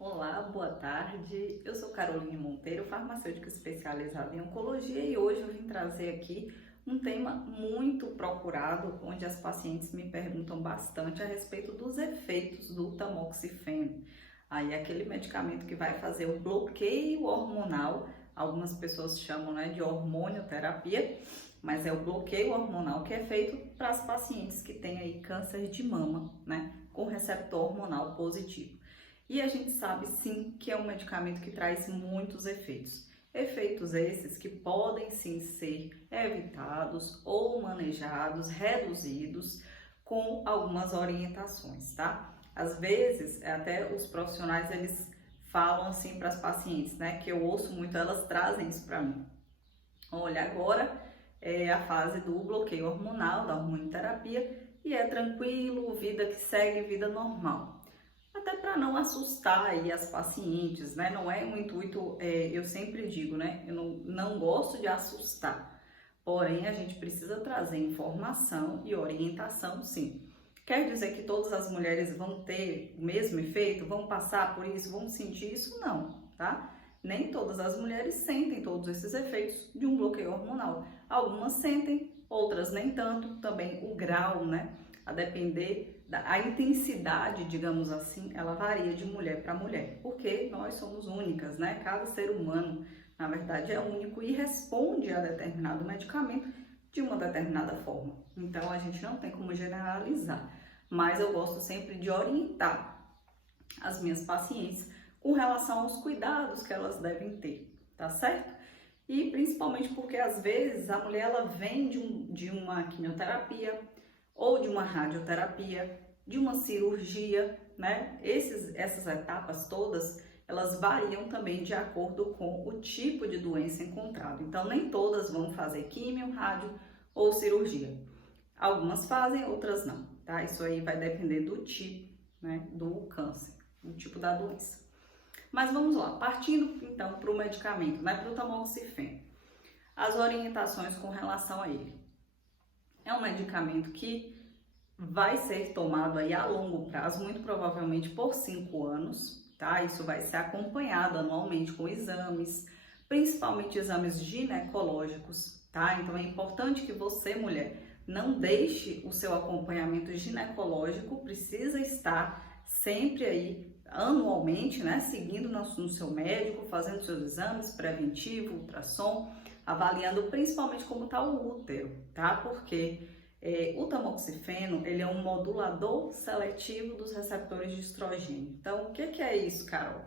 Olá, boa tarde. Eu sou Caroline Monteiro, farmacêutica especializada em oncologia e hoje eu vim trazer aqui um tema muito procurado, onde as pacientes me perguntam bastante a respeito dos efeitos do tamoxifeno. Aí aquele medicamento que vai fazer o bloqueio hormonal, algumas pessoas chamam, né, de hormonioterapia, mas é o bloqueio hormonal que é feito para as pacientes que têm aí câncer de mama, né, com receptor hormonal positivo. E a gente sabe sim que é um medicamento que traz muitos efeitos. Efeitos esses que podem sim ser evitados ou manejados, reduzidos com algumas orientações, tá? Às vezes, até os profissionais eles falam assim para as pacientes, né? Que eu ouço muito, elas trazem isso para mim. Olha, agora é a fase do bloqueio hormonal, da hormonioterapia, e é tranquilo, vida que segue, vida normal. Até para não assustar aí as pacientes, né? Não é um intuito, eu sempre digo, né? Eu não gosto de assustar, porém a gente precisa trazer informação e orientação, sim. Quer dizer que todas as mulheres vão ter o mesmo efeito, vão passar por isso, vão sentir isso? Não, tá? Nem todas as mulheres sentem todos esses efeitos de um bloqueio hormonal. Algumas sentem, outras nem tanto, também o grau, né? A depender a intensidade, digamos assim, ela varia de mulher para mulher, porque nós somos únicas, né? Cada ser humano, na verdade, é único e responde a determinado medicamento de uma determinada forma. Então, a gente não tem como generalizar, mas eu gosto sempre de orientar as minhas pacientes com relação aos cuidados que elas devem ter, tá certo? E principalmente porque às vezes a mulher ela vem de uma quimioterapia ou de uma radioterapia, de uma cirurgia, né? Essas etapas todas, elas variam também de acordo com o tipo de doença encontrado. Então, nem todas vão fazer químio, rádio ou cirurgia. Algumas fazem, outras não, tá? Isso aí vai depender do tipo, né, do câncer, do tipo da doença. Mas vamos lá, partindo então para o medicamento, né, para o tamoxifeno. As orientações com relação a ele. É um medicamento que vai ser tomado aí a longo prazo, muito provavelmente por 5 anos, tá? Isso vai ser acompanhado anualmente com exames, principalmente exames ginecológicos, tá? Então é importante que você, mulher, não deixe o seu acompanhamento ginecológico, precisa estar sempre aí anualmente, né? Seguindo no seu médico, fazendo seus exames preventivo, ultrassom, avaliando principalmente como está o útero, tá? Porque o tamoxifeno, ele é um modulador seletivo dos receptores de estrogênio. Então, o que é isso, Carol?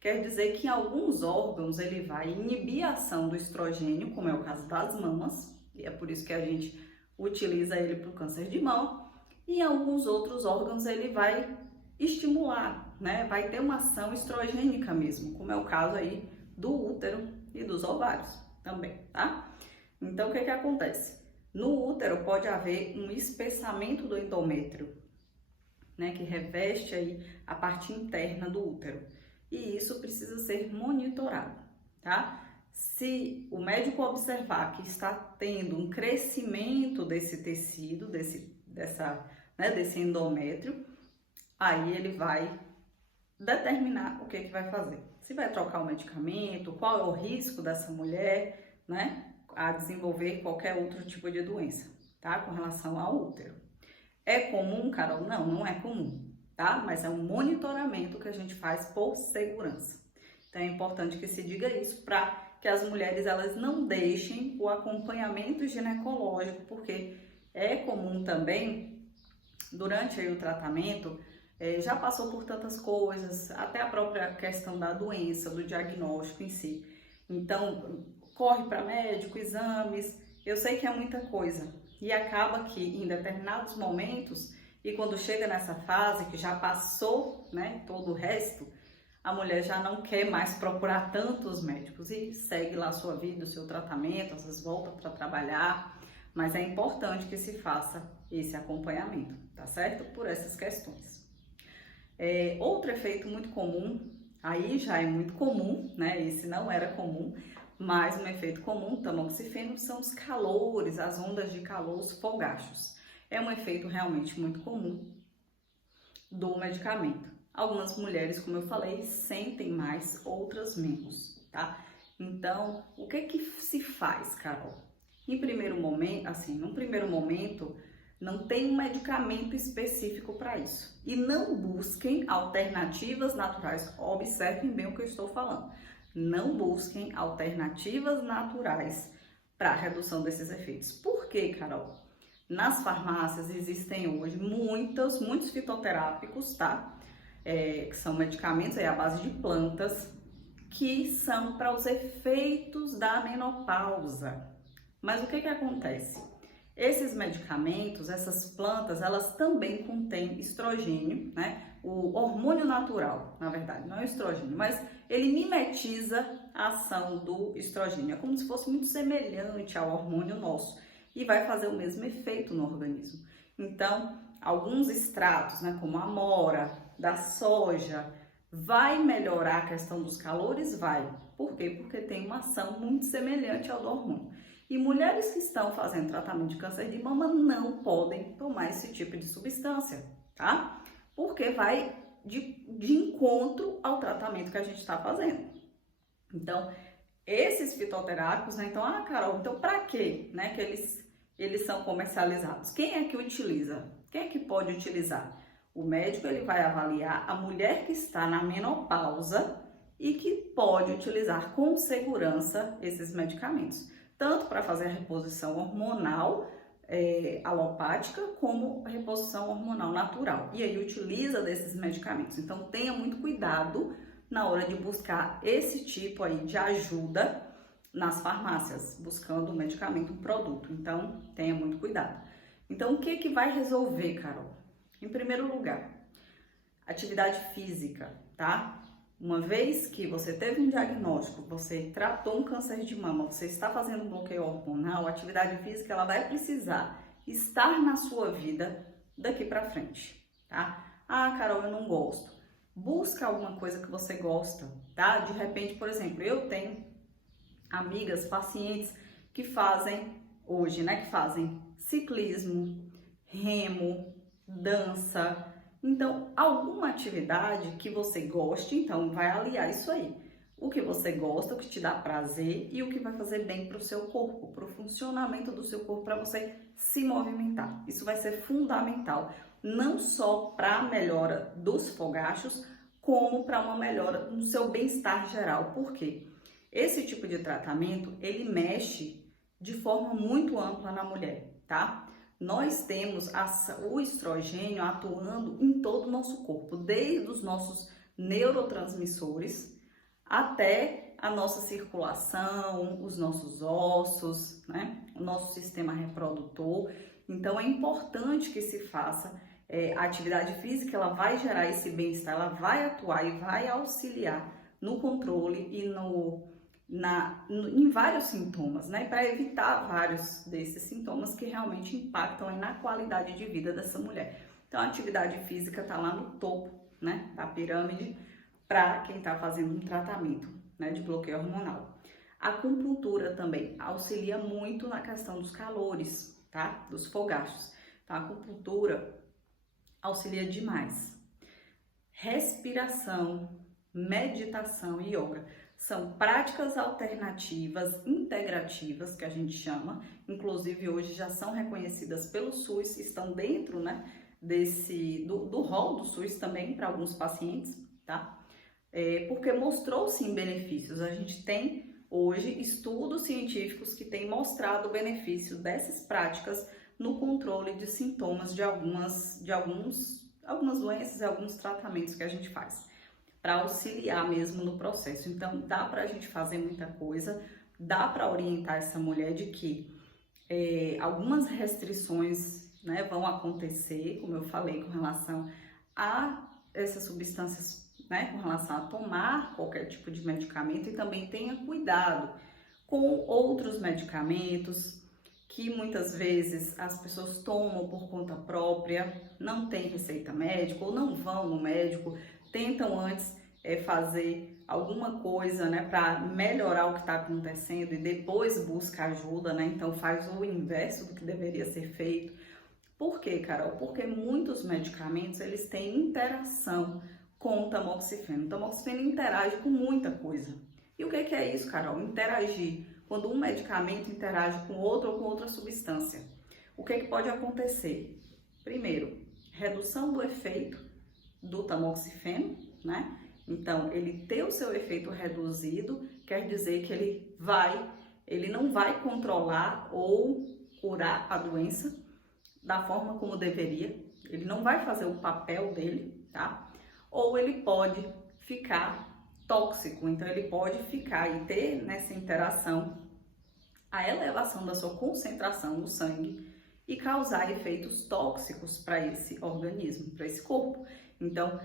Quer dizer que em alguns órgãos ele vai inibir a ação do estrogênio, como é o caso das mamas, e é por isso que a gente utiliza ele para o câncer de mama, e em alguns outros órgãos ele vai estimular, né? Vai ter uma ação estrogênica mesmo, como é o caso aí do útero e dos ovários também, tá? Então, o que acontece? No útero pode haver um espessamento do endométrio, né, que reveste aí a parte interna do útero. E isso precisa ser monitorado, tá? Se o médico observar que está tendo um crescimento desse tecido, desse endométrio, aí ele vai determinar o que vai fazer. Se vai trocar o medicamento, qual é o risco dessa mulher, né, a desenvolver qualquer outro tipo de doença, tá? Com relação ao útero. É comum, Carol? Não, não é comum, tá? Mas é um monitoramento que a gente faz por segurança. Então é importante que se diga isso para que as mulheres elas não deixem o acompanhamento ginecológico, porque é comum também, durante aí o tratamento, já passou por tantas coisas, até a própria questão da doença, do diagnóstico em si. Então, corre para médico, exames, eu sei que é muita coisa. E acaba que em determinados momentos, e quando chega nessa fase que já passou, né, todo o resto, a mulher já não quer mais procurar tantos médicos e segue lá a sua vida, o seu tratamento, às vezes volta para trabalhar, mas é importante que se faça esse acompanhamento, tá certo? Por essas questões. Outro efeito muito comum, aí já é muito comum, né? Esse não era comum, mas um efeito comum do tamoxifeno são os calores, as ondas de calor, os fogachos. É um efeito realmente muito comum do medicamento. Algumas mulheres, como eu falei, sentem mais, outras menos, tá? Então, o que que se faz, Carol? Em primeiro momento, assim, num primeiro momento, não tem um medicamento específico para isso. E não busquem alternativas naturais. Observem bem o que eu estou falando. Não busquem alternativas naturais para a redução desses efeitos. Por quê, Carol? Nas farmácias existem hoje muitos fitoterápicos, tá? Que são medicamentos aí à base de plantas, que são para os efeitos da menopausa. Mas o que que acontece? Esses medicamentos, essas plantas, elas também contêm estrogênio, né? O hormônio natural, na verdade, não é o estrogênio, mas ele mimetiza a ação do estrogênio. É como se fosse muito semelhante ao hormônio nosso e vai fazer o mesmo efeito no organismo. Então, alguns extratos, né, como a amora, da soja, vai melhorar a questão dos calores? Vai. Por quê? Porque tem uma ação muito semelhante ao do hormônio. E mulheres que estão fazendo tratamento de câncer de mama não podem tomar esse tipo de substância, tá? Porque vai de encontro ao tratamento que a gente está fazendo. Então, esses fitoterápicos, né? Então, Carol, então para quê, né, que eles são comercializados? Quem é que utiliza? Quem é que pode utilizar? O médico, ele vai avaliar a mulher que está na menopausa e que pode utilizar com segurança esses medicamentos, tanto para fazer a reposição hormonal alopática, como a reposição hormonal natural. E aí utiliza desses medicamentos. Então tenha muito cuidado na hora de buscar esse tipo aí de ajuda nas farmácias, buscando um medicamento, um produto. Então tenha muito cuidado. Então o que que vai resolver, Carol? Em primeiro lugar, atividade física, tá? Uma vez que você teve um diagnóstico, você tratou um câncer de mama, você está fazendo um bloqueio hormonal, a atividade física ela vai precisar estar na sua vida daqui para frente, tá? Carol, eu não gosto. Busca alguma coisa que você gosta, tá? De repente, por exemplo, eu tenho amigas, pacientes que fazem hoje, né? Que fazem ciclismo, remo, dança. Então, alguma atividade que você goste, então vai aliar isso aí. O que você gosta, o que te dá prazer e o que vai fazer bem para o seu corpo, para o funcionamento do seu corpo, para você se movimentar. Isso vai ser fundamental, não só para a melhora dos fogachos, como para uma melhora no seu bem-estar geral. Por quê? Esse tipo de tratamento, ele mexe de forma muito ampla na mulher, tá? Nós temos o estrogênio atuando em todo o nosso corpo, desde os nossos neurotransmissores até a nossa circulação, os nossos ossos, né? O nosso sistema reprodutor. Então é importante que se faça a atividade física, ela vai gerar esse bem-estar, ela vai atuar e vai auxiliar no controle e em vários sintomas, né? Para evitar vários desses sintomas que realmente impactam aí na qualidade de vida dessa mulher. Então, a atividade física está lá no topo, né, da pirâmide para quem está fazendo um tratamento, né, de bloqueio hormonal. A acupuntura também auxilia muito na questão dos calores, tá? Dos fogachos. Então, a acupuntura auxilia demais. Respiração, meditação e yoga são práticas alternativas integrativas, que a gente chama, inclusive hoje já são reconhecidas pelo SUS, estão dentro, né, do rol do SUS também para alguns pacientes, tá? Porque mostrou-se em benefícios. A gente tem hoje estudos científicos que têm mostrado o benefício dessas práticas no controle de sintomas de algumas doenças e alguns tratamentos que a gente faz, para auxiliar mesmo no processo. Então, dá para a gente fazer muita coisa, dá para orientar essa mulher de que algumas restrições, né, vão acontecer, como eu falei, com relação a essas substâncias, né, com relação a tomar qualquer tipo de medicamento, e também tenha cuidado com outros medicamentos que muitas vezes as pessoas tomam por conta própria, não tem receita médica ou não vão no médico, tentam antes fazer alguma coisa, né, para melhorar o que está acontecendo e depois busca ajuda, né? Então faz o inverso do que deveria ser feito. Por quê, Carol? Porque muitos medicamentos eles têm interação com o tamoxifeno. O tamoxifeno interage com muita coisa. E o que é isso, Carol? Interagir. Quando um medicamento interage com outro ou com outra substância. O que pode acontecer? Primeiro, redução do efeito do tamoxifeno, né? Então, ele ter o seu efeito reduzido quer dizer que ele não vai controlar ou curar a doença da forma como deveria. Ele não vai fazer o papel dele, tá? Ou ele pode ficar tóxico, então ele pode ficar e ter nessa interação a elevação da sua concentração no sangue e causar efeitos tóxicos para esse organismo, para esse corpo. Então,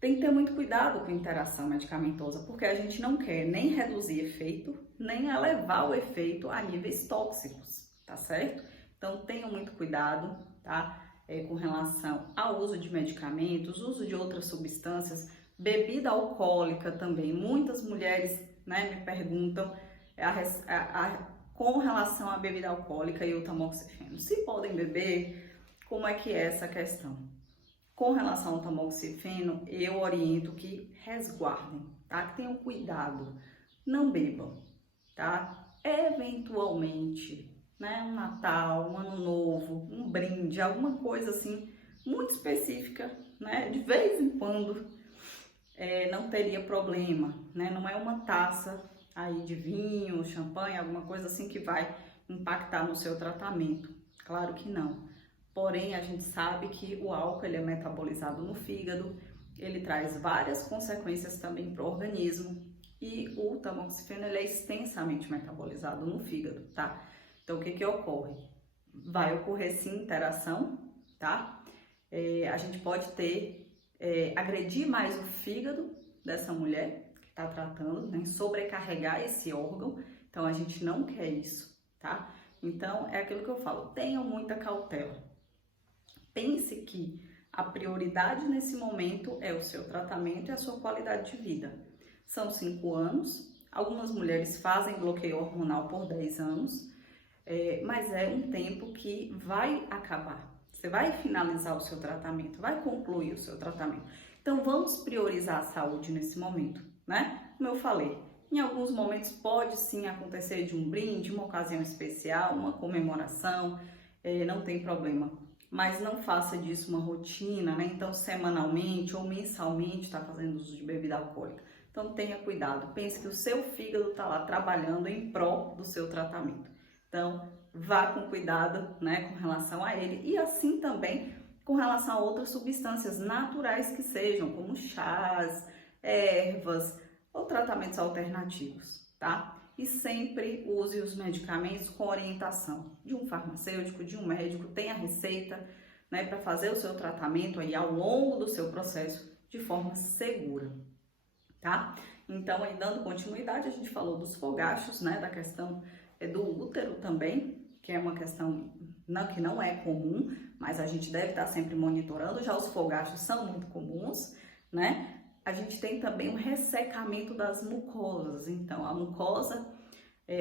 tem que ter muito cuidado com a interação medicamentosa, porque a gente não quer nem reduzir efeito, nem elevar o efeito a níveis tóxicos, tá certo? Então, tenham muito cuidado, tá? Com relação ao uso de medicamentos, uso de outras substâncias, bebida alcoólica também. Muitas mulheres, né, me perguntam com relação à bebida alcoólica e o tamoxifeno. Se podem beber, como é que é essa questão? Com relação ao tamoxifeno, eu oriento que resguardem, tá? Que tenham cuidado, não bebam, tá? Eventualmente, né? Um Natal, um Ano Novo, um brinde, alguma coisa assim, muito específica, né? De vez em quando, não teria problema, né? Não é uma taça aí de vinho, champanhe, alguma coisa assim que vai impactar no seu tratamento. Claro que não. Porém, a gente sabe que o álcool ele é metabolizado no fígado, ele traz várias consequências também para o organismo e o tamoxifeno ele é extensamente metabolizado no fígado, tá? Então, o que ocorre? Vai ocorrer sim interação, tá? A gente pode agredir mais o fígado dessa mulher que está tratando, né? Sobrecarregar esse órgão, então a gente não quer isso, tá? Então, é aquilo que eu falo, tenham muita cautela. Pense que a prioridade nesse momento é o seu tratamento e a sua qualidade de vida. São 5 anos, algumas mulheres fazem bloqueio hormonal por 10 anos, mas é um tempo que vai acabar. Você vai finalizar o seu tratamento, vai concluir o seu tratamento. Então, vamos priorizar a saúde nesse momento, né? Como eu falei, em alguns momentos pode sim acontecer de um brinde, uma ocasião especial, uma comemoração, não tem problema. Mas não faça disso uma rotina, né? Então, semanalmente ou mensalmente está fazendo uso de bebida alcoólica. Então, tenha cuidado. Pense que o seu fígado está lá trabalhando em prol do seu tratamento. Então, vá com cuidado, né, com relação a ele. E assim também com relação a outras substâncias naturais que sejam, como chás, ervas ou tratamentos alternativos, tá? E sempre use os medicamentos com orientação de um farmacêutico, de um médico, tenha receita, né, para fazer o seu tratamento aí ao longo do seu processo de forma segura, tá? Então, aí dando continuidade, a gente falou dos fogachos, né, da questão do útero também, que é uma questão que não é comum, mas a gente deve estar sempre monitorando, já os fogachos são muito comuns, né? A gente tem também o ressecamento das mucosas, então a mucosa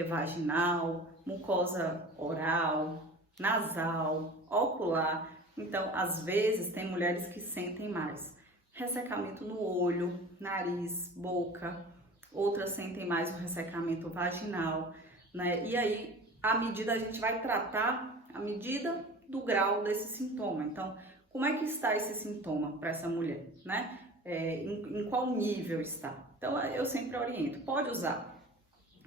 vaginal, mucosa oral, nasal, ocular. Então, às vezes, tem mulheres que sentem mais ressecamento no olho, nariz, boca, outras sentem mais o ressecamento vaginal, né? E aí, à medida a gente vai tratar a medida do grau desse sintoma. Então, como é que está esse sintoma para essa mulher, né? Em qual nível está? Então, eu sempre oriento, pode usar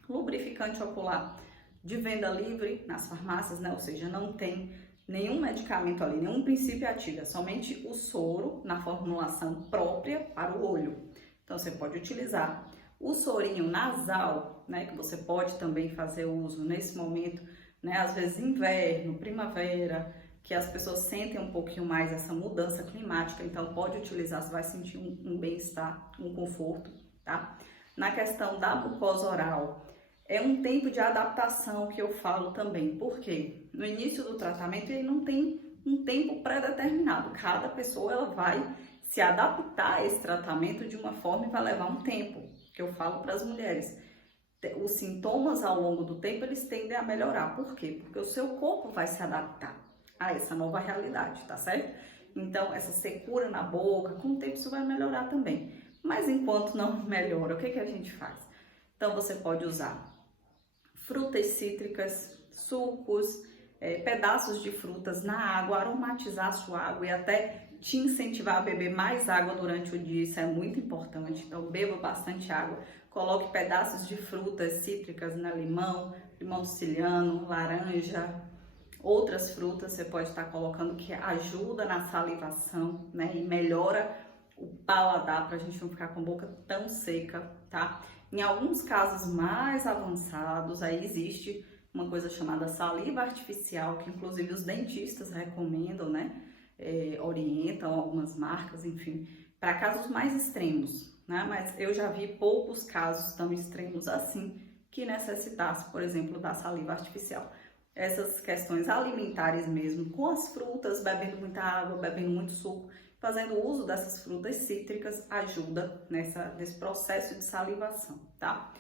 lubrificante ocular de venda livre nas farmácias, né? Ou seja, não tem nenhum medicamento ali, nenhum princípio ativo, é somente o soro na formulação própria para o olho. Então, você pode utilizar o sorinho nasal, né? Que você pode também fazer uso nesse momento, né? Às vezes inverno, primavera, que as pessoas sentem um pouquinho mais essa mudança climática, então pode utilizar, você vai sentir um bem-estar, um conforto, tá? Na questão da mucosa oral, é um tempo de adaptação que eu falo também, porque no início do tratamento ele não tem um tempo pré-determinado, cada pessoa ela vai se adaptar a esse tratamento de uma forma e vai levar um tempo, que eu falo para as mulheres. Os sintomas ao longo do tempo eles tendem a melhorar, por quê? Porque o seu corpo vai se adaptar a essa nova realidade, tá certo? então essa secura na boca, com o tempo isso vai melhorar também. Mas enquanto não melhora, o que a gente faz? Então você pode usar frutas cítricas, sucos, pedaços de frutas na água, aromatizar a sua água e até te incentivar a beber mais água durante o dia, isso é muito importante. Então beba bastante água, coloque pedaços de frutas cítricas, né? Limão siciliano, laranja, outras frutas você pode estar colocando que ajuda na salivação, né? E melhora o paladar para a gente não ficar com a boca tão seca, tá? Em alguns casos mais avançados, aí existe uma coisa chamada saliva artificial, que inclusive os dentistas recomendam, né? Orientam algumas marcas, enfim, para casos mais extremos, né? Mas eu já vi poucos casos tão extremos assim que necessitasse, por exemplo, da saliva artificial. Essas questões alimentares mesmo, com as frutas, bebendo muita água, bebendo muito suco, fazendo uso dessas frutas cítricas ajuda nesse processo de salivação, tá?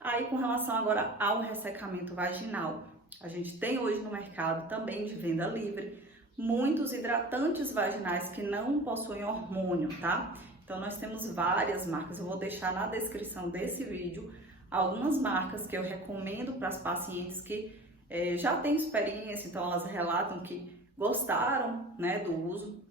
Aí com relação agora ao ressecamento vaginal, a gente tem hoje no mercado também de venda livre muitos hidratantes vaginais que não possuem hormônio, tá? Então nós temos várias marcas, eu vou deixar na descrição desse vídeo algumas marcas que eu recomendo para as pacientes que já têm experiência, então elas relatam que gostaram, né, do uso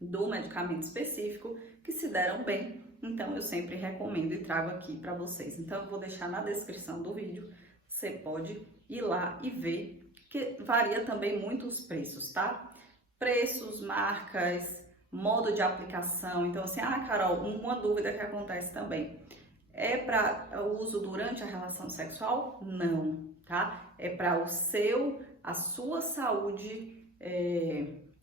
do medicamento específico, que se deram bem, então eu sempre recomendo e trago aqui para vocês. Então eu vou deixar na descrição do vídeo, você pode ir lá e ver, que varia também muito os preços, tá? Preços, marcas, modo de aplicação. Então assim, Carol, uma dúvida que acontece também, é para uso durante a relação sexual? Não, tá? É para a sua saúde,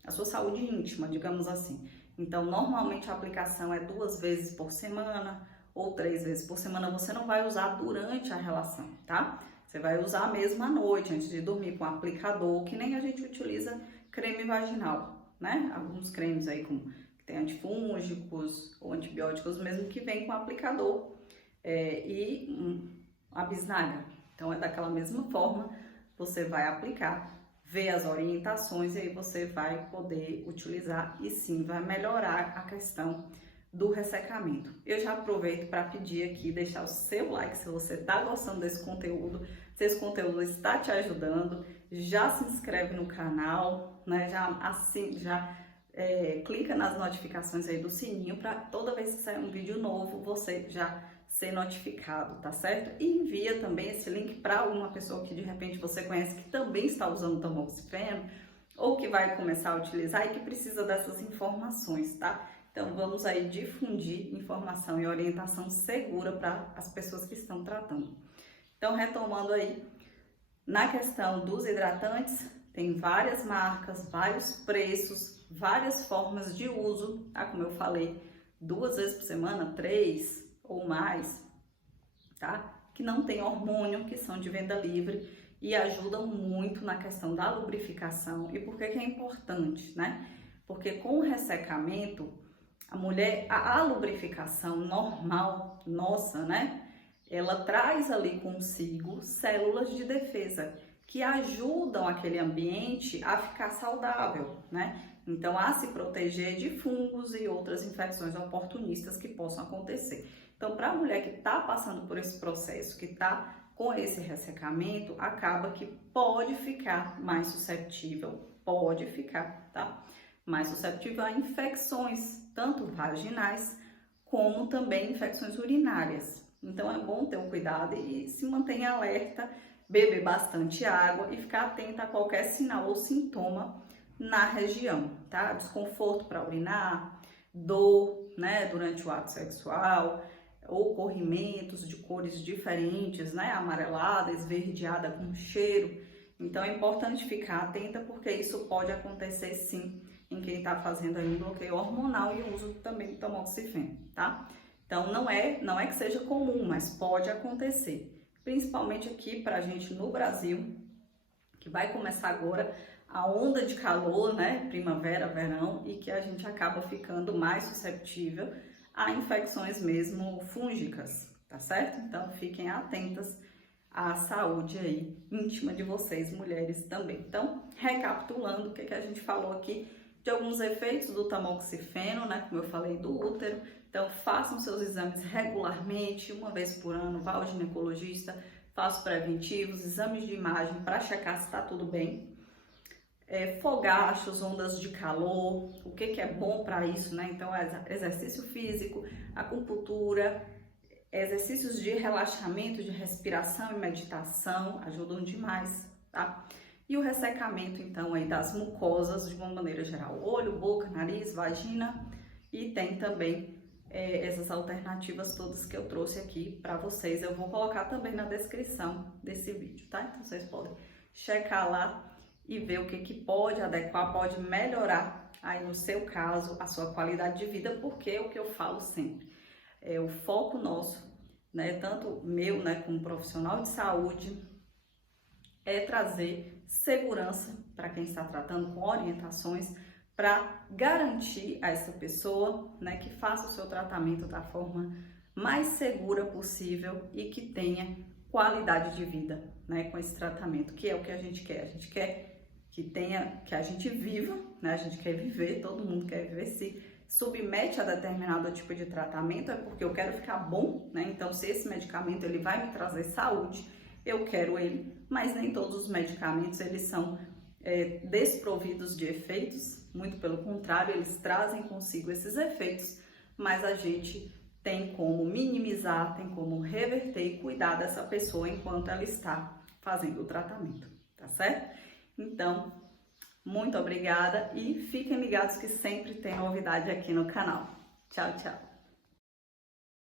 a sua saúde íntima, digamos assim. Então, normalmente a aplicação é 2 vezes por semana ou 3 vezes por semana. Você não vai usar durante a relação, tá? Você vai usar mesmo à noite, antes de dormir, com aplicador, que nem a gente utiliza creme vaginal, né? Alguns cremes aí que tem antifúngicos ou antibióticos mesmo, que vem com aplicador a bisnaga. Então, é daquela mesma forma, você vai aplicar, ver as orientações e aí você vai poder utilizar e sim vai melhorar a questão do ressecamento. Eu já aproveito para pedir aqui, deixar o seu like se você está gostando desse conteúdo, se esse conteúdo está te ajudando, já se inscreve no canal, né? Já clica nas notificações aí do sininho para toda vez que sair um vídeo novo você já ser notificado, tá certo? E envia também esse link para alguma pessoa que de repente você conhece que também está usando tamoxifeno ou que vai começar a utilizar e que precisa dessas informações, tá? Então vamos aí difundir informação e orientação segura para as pessoas que estão tratando. Então retomando aí, na questão dos hidratantes, tem várias marcas, vários preços, várias formas de uso, tá? Como eu falei, 2 vezes por semana, 3 ou mais, tá? Que não tem hormônio, que são de venda livre e ajudam muito na questão da lubrificação. E por que é importante, né? Porque com o ressecamento, a mulher, a lubrificação normal, nossa, né? Ela traz ali consigo células de defesa que ajudam aquele ambiente a ficar saudável, né? Então, a se proteger de fungos e outras infecções oportunistas que possam acontecer. Então, para a mulher que está passando por esse processo, que está com esse ressecamento, acaba que pode ficar mais suscetível, tá? Mais suscetível a infecções, tanto vaginais, como também infecções urinárias. Então, é bom ter um cuidado e se manter alerta, beber bastante água e ficar atenta a qualquer sinal ou sintoma na região, tá? Desconforto para urinar, dor, né, durante o ato sexual, ou corrimentos de cores diferentes, né, amarelada, esverdeada com cheiro. Então é importante ficar atenta porque isso pode acontecer sim em quem está fazendo aí um bloqueio hormonal e o uso também do tamoxifeno, tá? Então não é que seja comum, mas pode acontecer, principalmente aqui pra gente no Brasil, que vai começar agora a onda de calor, né, primavera, verão, e que a gente acaba ficando mais suscetível a infecções mesmo fúngicas, tá certo? Então fiquem atentas à saúde aí íntima de vocês, mulheres também. Então, recapitulando o que a gente falou aqui, de alguns efeitos do tamoxifeno, né, como eu falei, do útero. Então, façam seus exames regularmente, uma vez por ano, vá ao ginecologista, faça preventivos, exames de imagem para checar se está tudo bem. Fogachos, ondas de calor, o que é bom para isso, né? Então, exercício físico, acupuntura, exercícios de relaxamento, de respiração e meditação ajudam demais, tá? E o ressecamento, então, aí das mucosas de uma maneira geral, olho, boca, nariz, vagina, e tem também essas alternativas todas que eu trouxe aqui para vocês. Eu vou colocar também na descrição desse vídeo, tá? Então, vocês podem checar lá e ver o que pode adequar, pode melhorar aí no seu caso a sua qualidade de vida, porque é o que eu falo sempre, o foco nosso, né, tanto meu, né, como profissional de saúde, é trazer segurança para quem está tratando, com orientações para garantir a essa pessoa, né, que faça o seu tratamento da forma mais segura possível e que tenha qualidade de vida, né, com esse tratamento, que é o que a gente quer. A gente quer que a gente viva, né? A gente quer viver, todo mundo quer viver. Se submete a determinado tipo de tratamento é porque eu quero ficar bom, né? Então, se esse medicamento ele vai me trazer saúde, eu quero ele, mas nem todos os medicamentos eles são desprovidos de efeitos, muito pelo contrário, eles trazem consigo esses efeitos, mas a gente tem como minimizar, tem como reverter e cuidar dessa pessoa enquanto ela está fazendo o tratamento, tá certo? Então, muito obrigada e fiquem ligados que sempre tem novidade aqui no canal. Tchau, tchau!